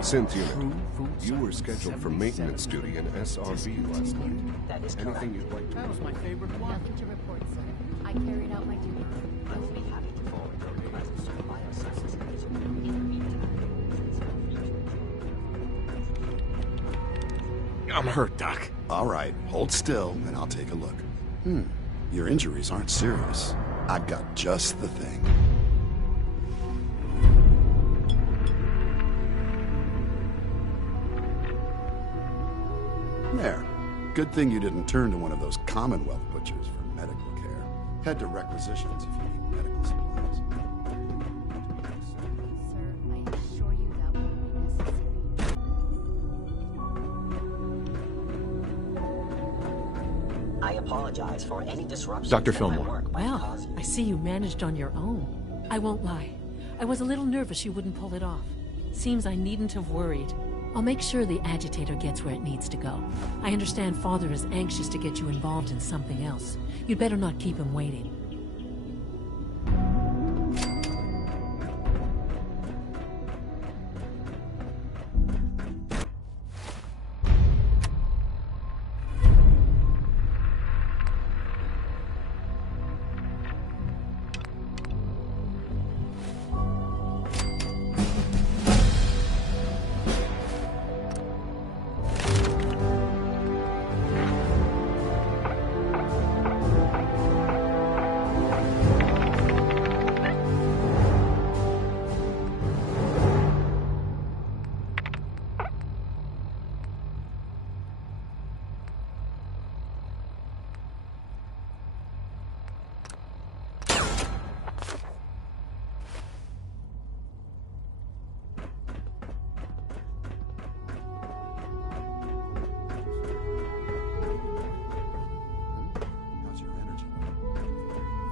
Synth unit, you were scheduled for maintenance duty in SRB last night. That is correct. Anything you'd like to... That was my favorite one. Nothing to report, sir. I carried out my duty. I will be happy to forward your requests to the biosciences division. In the meantime, I'm hurt, Doc. All right, hold still, and I'll take a look. Your injuries aren't serious. I've got just the thing. There. Good thing you didn't turn to one of those Commonwealth butchers for medical care. Head to requisitions if you need medical supplies. Sir, I assure you that won't be necessary. I apologize for any disruption. Dr. Fillmore. Well, I see you managed on your own. I won't lie. I was a little nervous you wouldn't pull it off. Seems I needn't have worried. I'll make sure the agitator gets where it needs to go. I understand Father is anxious to get you involved in something else. You'd better not keep him waiting.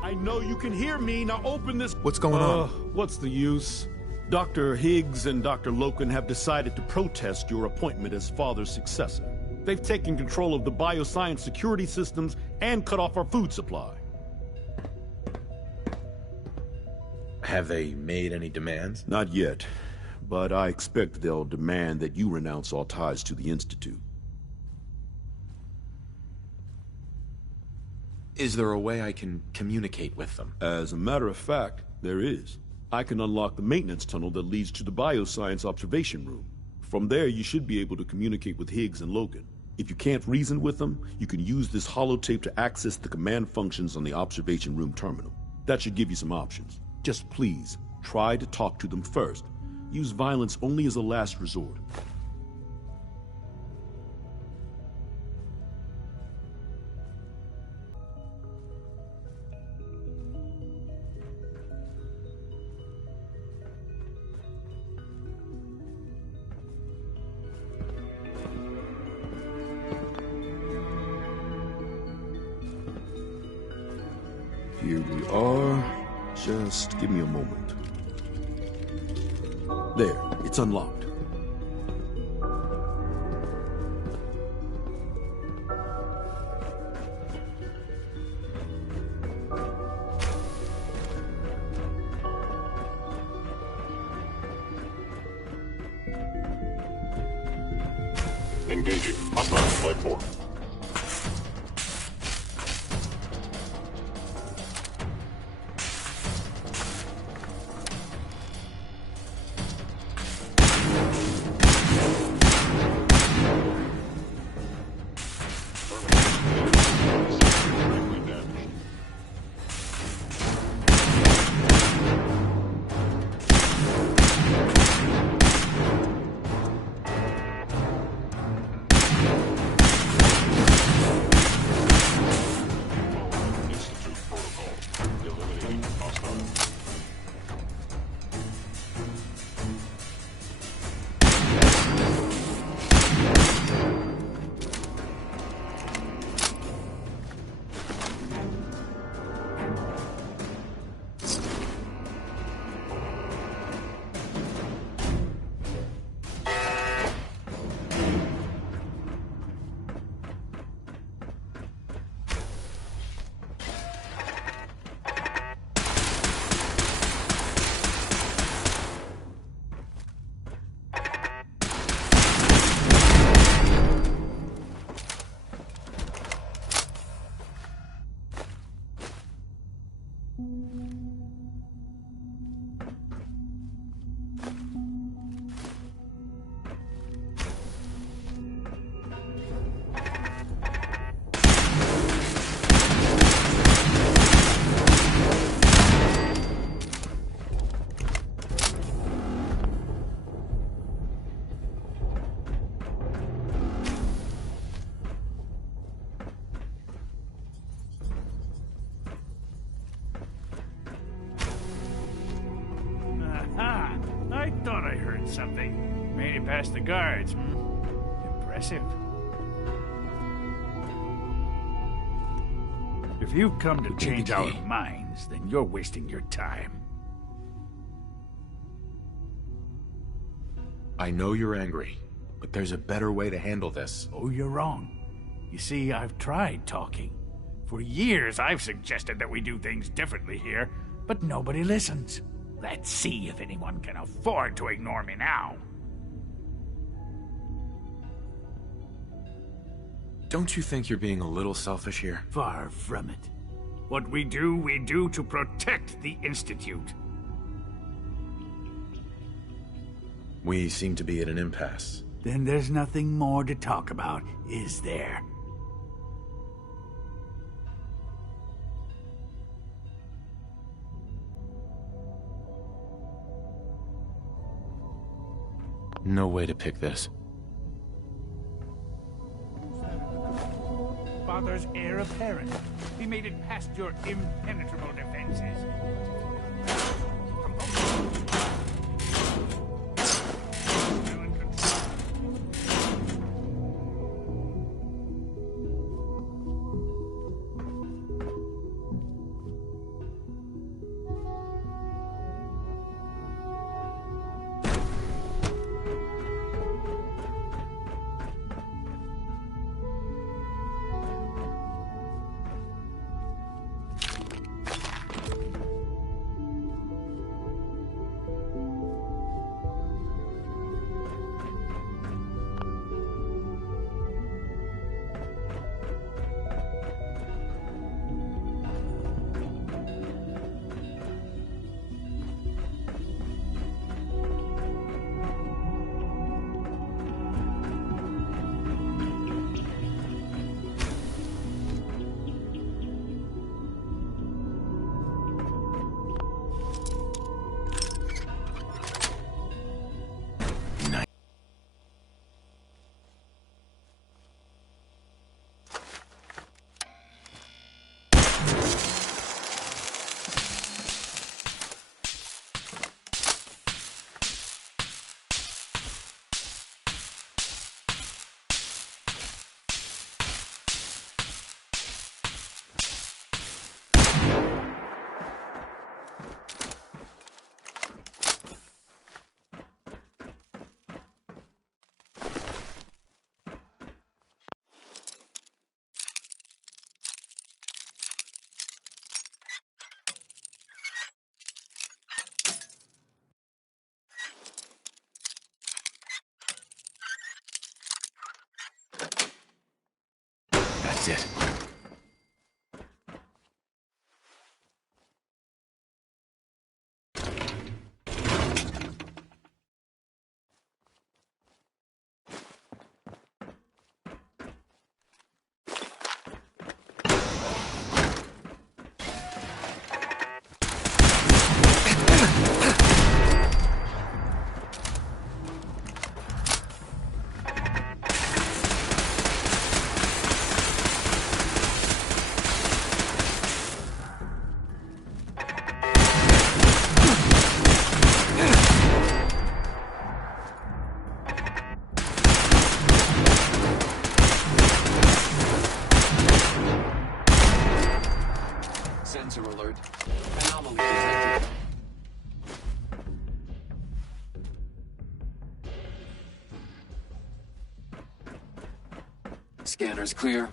I know you can hear me. Now open this. What's going on? What's the use? Dr. Higgs and Dr. Loken have decided to protest your appointment as Father's successor. They've taken control of the bioscience security systems and cut off our food supply. Have they made any demands? Not yet, but I expect they'll demand that you renounce all ties to the Institute. Is there a way I can communicate with them? As a matter of fact, there is. I can unlock the maintenance tunnel that leads to the bioscience observation room. From there, you should be able to communicate with Higgs and Logan. If you can't reason with them, you can use this holotape to access the command functions on the observation room terminal. That should give you some options. Just please, try to talk to them first. Use violence only as a last resort. Here we are. Just give me a moment. There, it's unlocked. Engaging unknown flight form. I heard something. Made it past the guards, Impressive. If you've come to change our minds, then you're wasting your time. I know you're angry, but there's a better way to handle this. Oh, you're wrong. You see, I've tried talking. For years, I've suggested that we do things differently here, but nobody listens. Let's see if anyone can afford to ignore me now. Don't you think you're being a little selfish here? Far from it. What we do to protect the Institute. We seem to be at an impasse. Then there's nothing more to talk about, is there? No way to pick this. Father's heir apparent. He made it past your impenetrable defenses. That's it. Sensor alert. Anomaly detected. Scanners clear.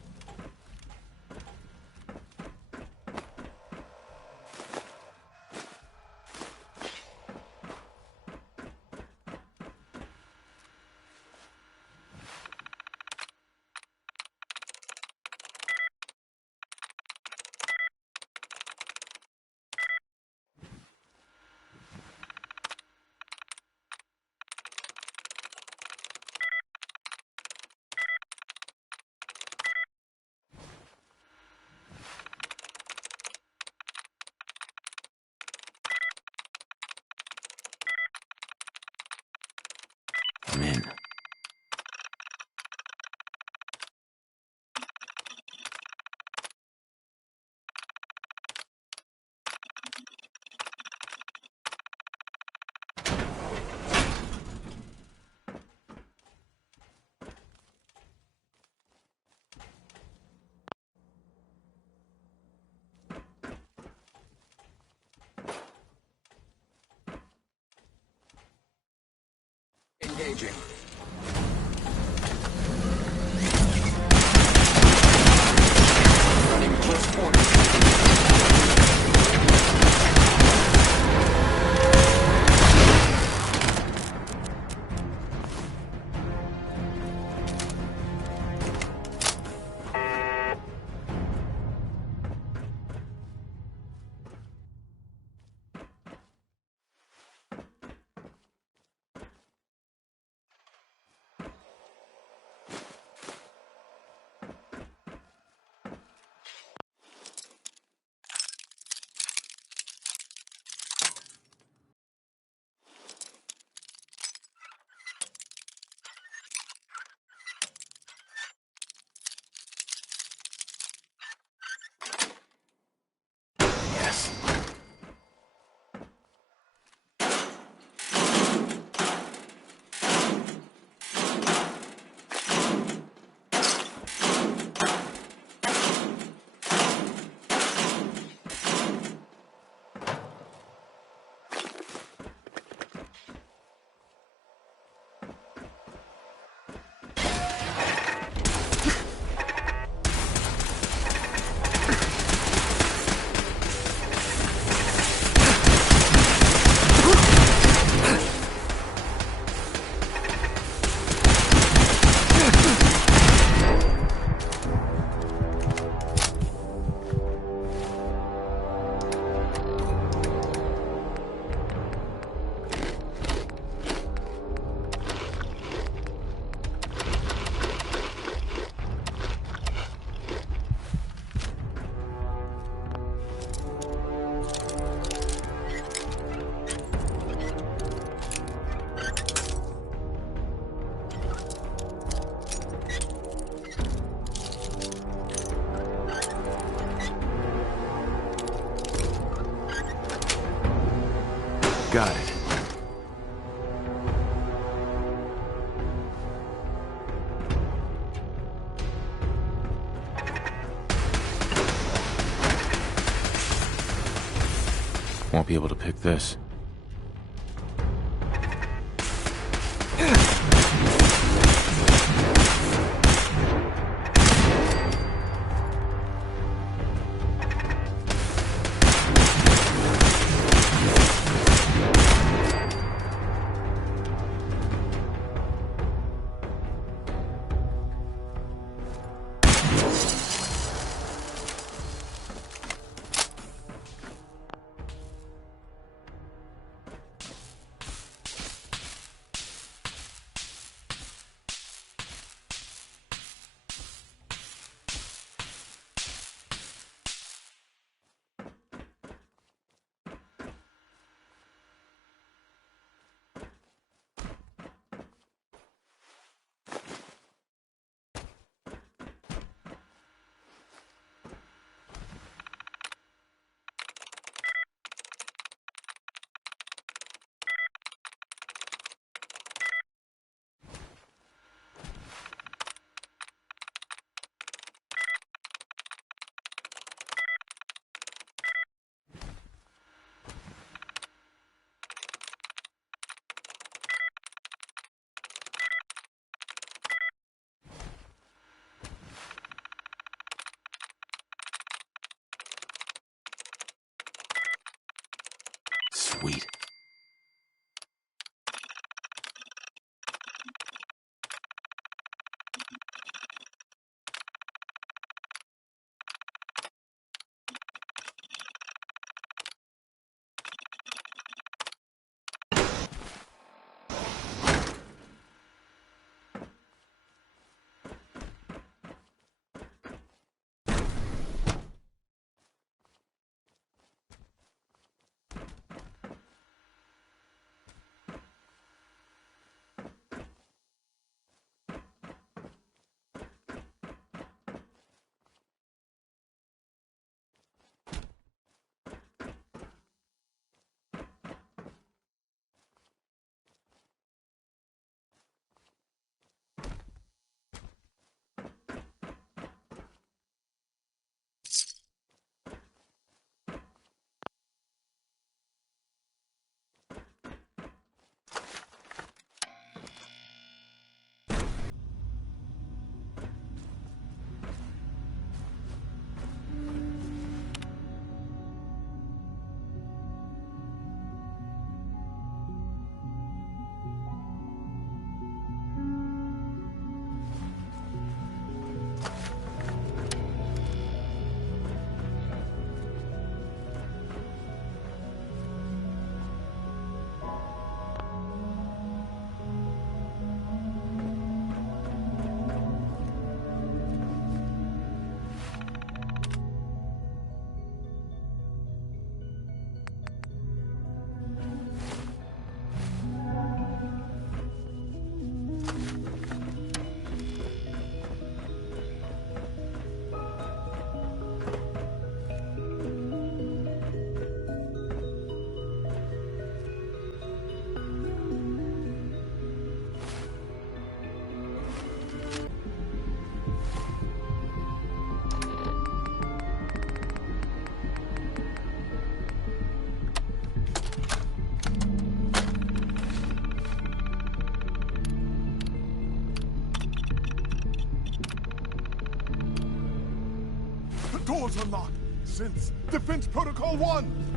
Engaging. Running close quarters. Got it. Won't be able to pick this. Doors unlocked since Defense Protocol 1.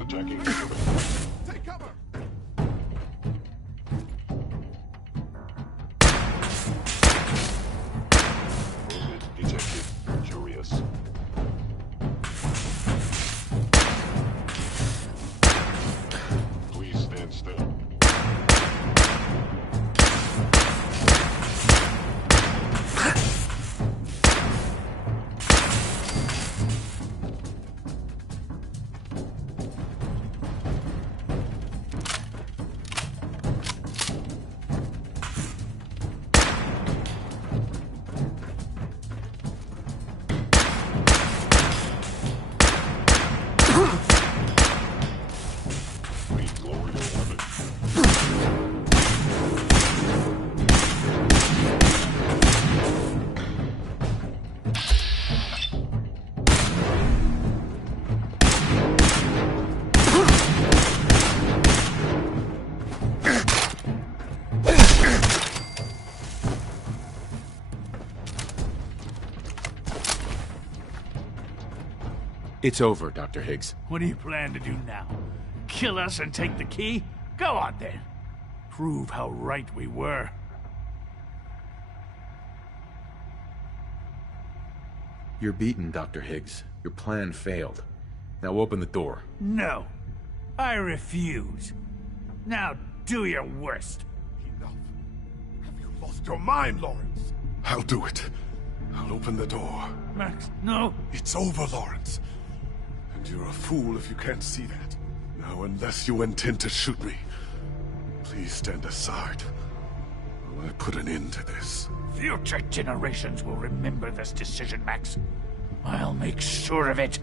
Attacking. Take cover! Movement detected. Curious. Please stand still. Please lower your weapon. It's over, Dr. Higgs. What do you plan to do now? Kill us and take the key? Go on then. Prove how right we were. You're beaten, Dr. Higgs. Your plan failed. Now open the door. No. I refuse. Now do your worst. Enough. Have you lost your mind, Lawrence? I'll do it. I'll open the door. Max, no. It's over, Lawrence. And you're a fool if you can't see that. Now, unless you intend to shoot me, please stand aside, while I put an end to this. Future generations will remember this decision, Max. I'll make sure of it.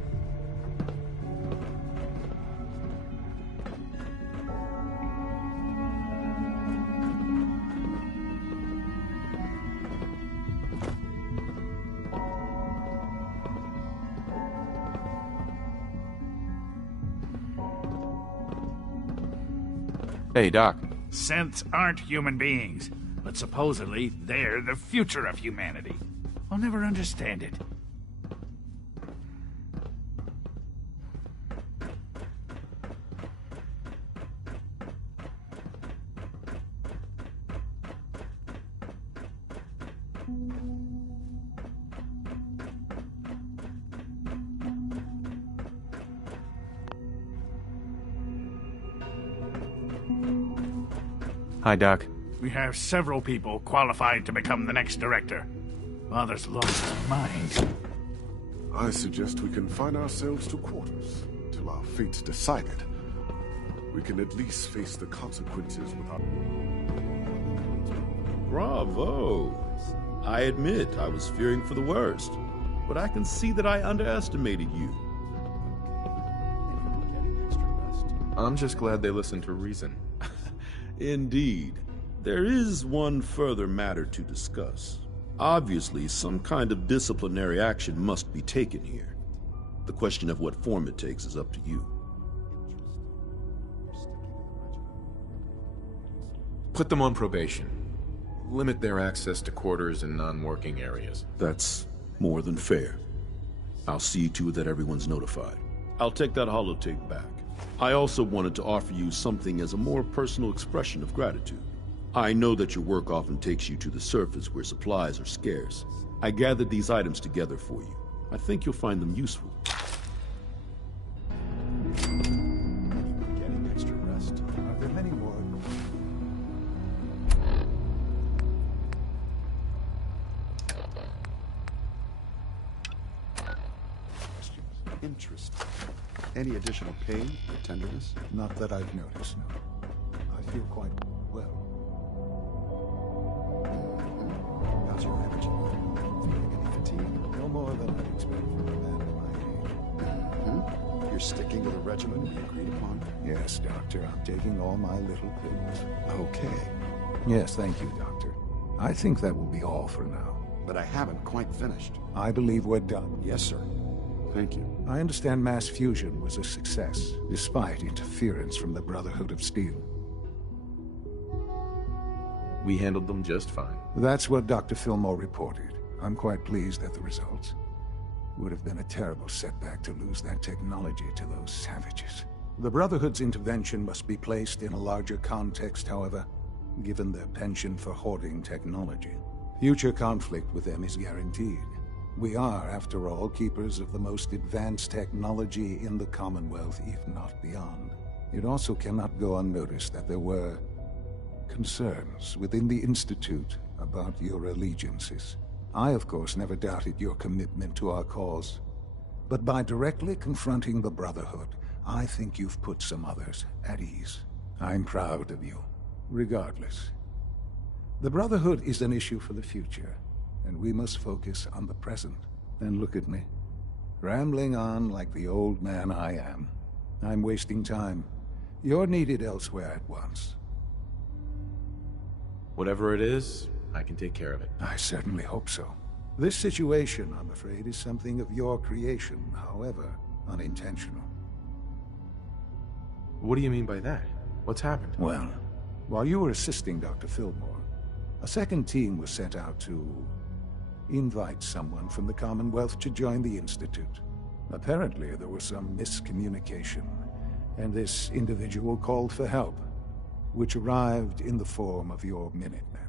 Hey, Doc. Synths aren't human beings, but supposedly they're the future of humanity. I'll never understand it. Hi, Doc. We have several people qualified to become the next director. Others lost their minds. I suggest we confine ourselves to quarters, till our fate's decided. we can at least face the consequences without... Bravo! I admit I was fearing for the worst, but I can see that I underestimated you. I'm just glad they listened to reason. Indeed. There is one further matter to discuss. Obviously, some kind of disciplinary action must be taken here. The question of what form it takes is up to you. Put them on probation. Limit their access to quarters and non-working areas. That's more than fair. I'll see to it that everyone's notified. I'll take that holotape back. I also wanted to offer you something as a more personal expression of gratitude. I know that your work often takes you to the surface where supplies are scarce. I gathered these items together for you. I think you'll find them useful. Getting extra rest. Are there many more? Interesting. Any additional pain or tenderness? Not that I've noticed, no. I feel quite well. How's your energy level? Feeling any fatigue? No more than I'd expect from a man of my age. You're sticking to the regimen we agreed upon? Yes, Doctor. I'm taking all my little pills. Okay. Yes, thank you, Doctor. I think that will be all for now. But I haven't quite finished. I believe we're done. Yes, sir. Thank you. I understand mass fusion was a success, despite interference from the Brotherhood of Steel. We handled them just fine. That's what Dr. Fillmore reported. I'm quite pleased at the results. It would have been a terrible setback to lose that technology to those savages. The Brotherhood's intervention must be placed in a larger context, however, given their penchant for hoarding technology. Future conflict with them is guaranteed. We are, after all, keepers of the most advanced technology in the Commonwealth, if not beyond. It also cannot go unnoticed that there were concerns within the Institute about your allegiances. I, of course, never doubted your commitment to our cause. But by directly confronting the Brotherhood, I think you've put some others at ease. I'm proud of you, regardless. The Brotherhood is an issue for the future, and we must focus on the present. And look at me, rambling on like the old man I am. I'm wasting time. You're needed elsewhere at once. Whatever it is, I can take care of it. I certainly hope so. This situation, I'm afraid, is something of your creation, however unintentional. What do you mean by that? What's happened? Well, while you were assisting Dr. Fillmore, a second team was sent out to invite someone from the Commonwealth to join the Institute. Apparently, there was some miscommunication, and this individual called for help, which arrived in the form of your Minutemen.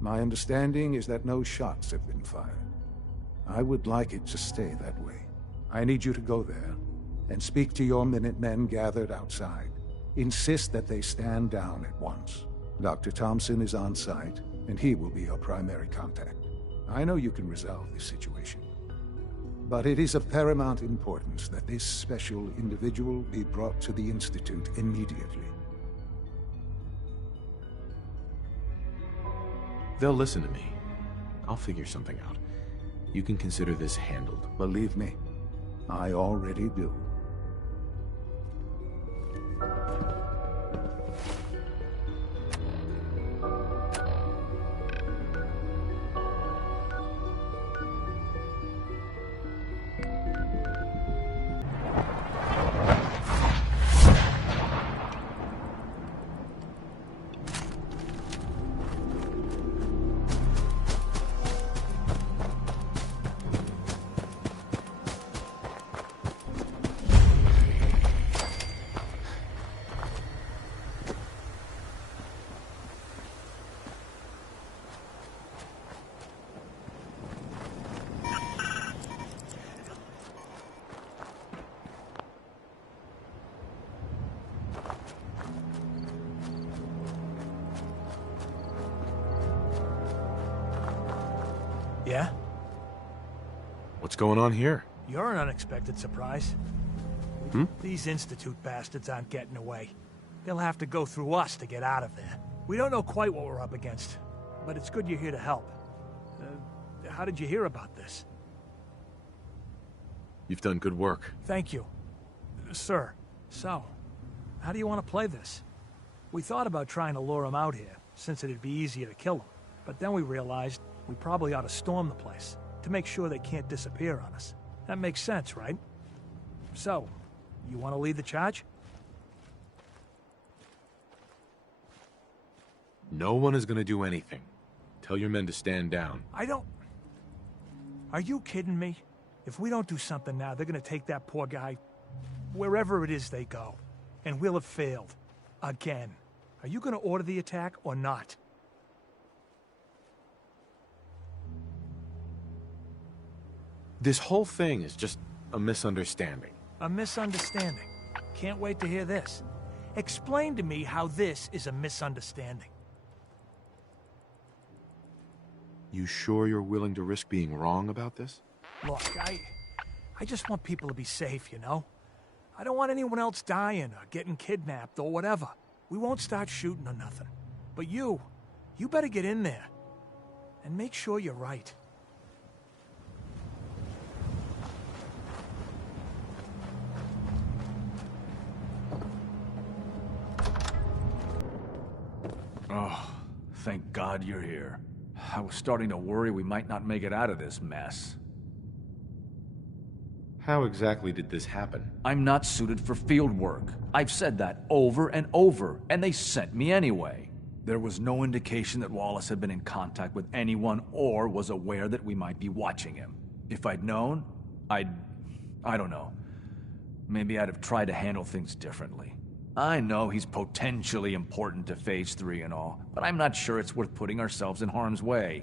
My understanding is that no shots have been fired. I would like it to stay that way. I need you to go there and speak to your Minutemen gathered outside. Insist that they stand down at once. Dr. Thompson is on site, and he will be your primary contact. I know you can resolve this situation, but it is of paramount importance that this special individual be brought to the Institute immediately. They'll listen to me. I'll figure something out. You can consider this handled. Believe me, I already do. Yeah? What's going on here? You're an unexpected surprise. These Institute bastards aren't getting away. He'll have to go through us to get out of there. We don't know quite what we're up against, but it's good you're here to help. How did you hear about this? You've done good work. Thank you. Sir, so, how do you want to play this? We thought about trying to lure him out here, since it'd be easier to kill him. But then we realized we probably ought to storm the place, to make sure they can't disappear on us. That makes sense, right? So, you want to lead the charge? No one is going to do anything. Tell your men to stand down. I don't... Are you kidding me? If we don't do something now, they're going to take that poor guy wherever it is they go. And we'll have failed. Again. Are you going to order the attack or not? This whole thing is just a misunderstanding. A misunderstanding. Can't wait to hear this. Explain to me how this is a misunderstanding. You sure you're willing to risk being wrong about this? Look, I just want people to be safe, you know? I don't want anyone else dying or getting kidnapped or whatever. We won't start shooting or nothing. But you better get in there. And make sure you're right. Oh, thank God you're here. I was starting to worry we might not make it out of this mess. How exactly did this happen? I'm not suited for field work. I've said that over and over, and they sent me anyway. There was no indication that Wallace had been in contact with anyone or was aware that we might be watching him. If I'd known, I don't know. Maybe I'd have tried to handle things differently. I know he's potentially important to Phase 3 and all, but I'm not sure it's worth putting ourselves in harm's way.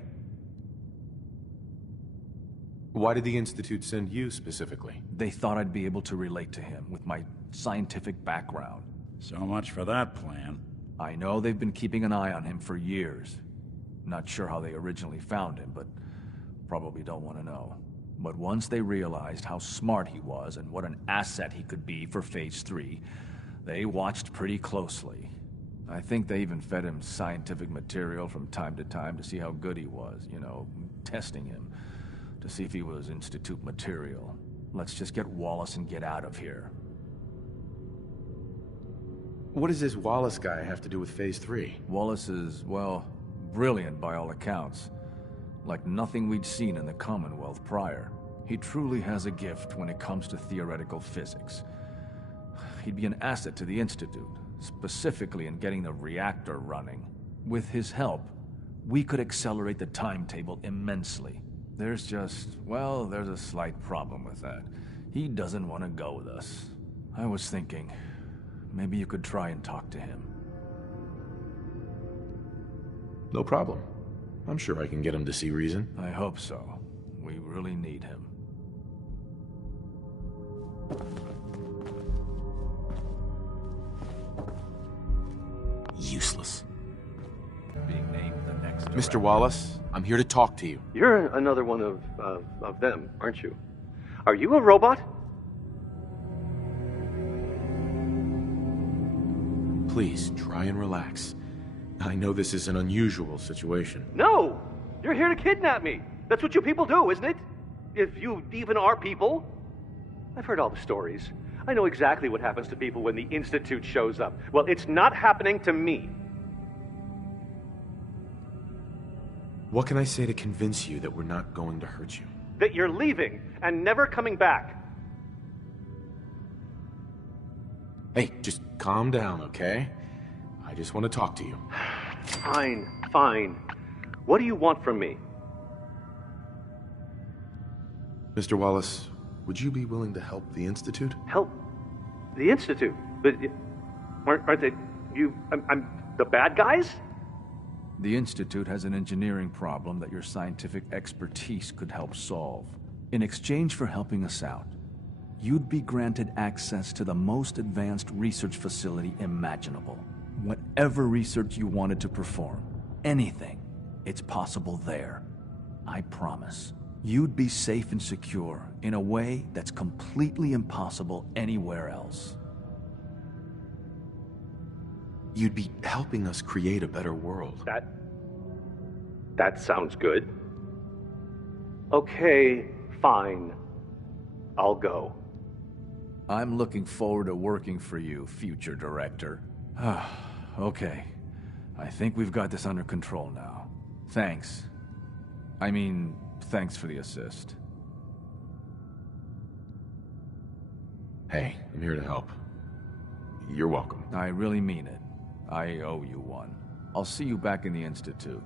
Why did the Institute send you specifically? They thought I'd be able to relate to him with my scientific background. So much for that plan. I know they've been keeping an eye on him for years. Not sure how they originally found him, but probably don't want to know. But once they realized how smart he was and what an asset he could be for Phase 3, they watched pretty closely. I think they even fed him scientific material from time to time to see how good he was, you know, testing him, to see if he was Institute material. Let's just get Wallace and get out of here. What does this Wallace guy have to do with Phase 3? Wallace is, well, brilliant by all accounts. Like nothing we'd seen in the Commonwealth prior. He truly has a gift when it comes to theoretical physics. He'd be an asset to the Institute, specifically in getting the reactor running. With his help, we could accelerate the timetable immensely. There's just, well, there's a slight problem with that. He doesn't want to go with us. I was thinking, maybe you could try and talk to him. No problem. I'm sure I can get him to see reason. I hope so. We really need him. Useless. Being named the next Mr. director. Wallace, I'm here to talk to you. You're another one of them, aren't you? Are you a robot? Please, try and relax. I know this is an unusual situation. No! You're here to kidnap me. That's what you people do, isn't it? If you even are people. I've heard all the stories. I know exactly what happens to people when the Institute shows up. Well, it's not happening to me. What can I say to convince you that we're not going to hurt you? That you're leaving and never coming back. Hey, just calm down, okay? I just want to talk to you. Fine, fine. What do you want from me? Mr. Wallace, would you be willing to help the Institute? Help the Institute? But aren't they... I'm the bad guys? The Institute has an engineering problem that your scientific expertise could help solve. In exchange for helping us out, you'd be granted access to the most advanced research facility imaginable. Whatever research you wanted to perform, anything, it's possible there. I promise. You'd be safe and secure in a way that's completely impossible anywhere else. You'd be helping us create a better world. That sounds good. Okay, fine. I'll go. I'm looking forward to working for you, future director. Okay. I think we've got this under control now. Thanks. I mean, thanks for the assist. Hey, I'm here to help. You're welcome. I really mean it. I owe you one. I'll see you back in the Institute.